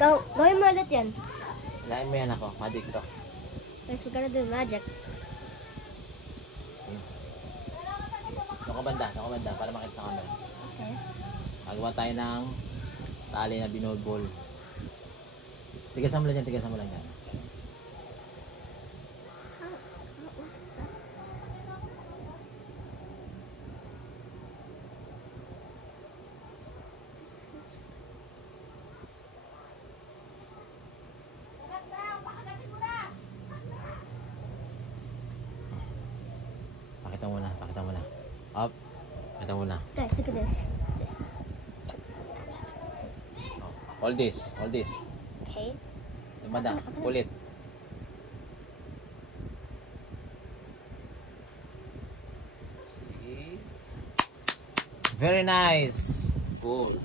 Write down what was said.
Gawin mo ulit yan. Lain mo yan ako. Magic to. Guys, we're gonna do magic. Doon ka banda, para makita sa camera. Okay. Magawa tayo ng tali na binobol. Tigasan mo lang yan, Pakita mo na. Up. Pakita mo na. Guys, look at this. Oh, hold this. Okay. Lumada, ulit. Very nice. Cool.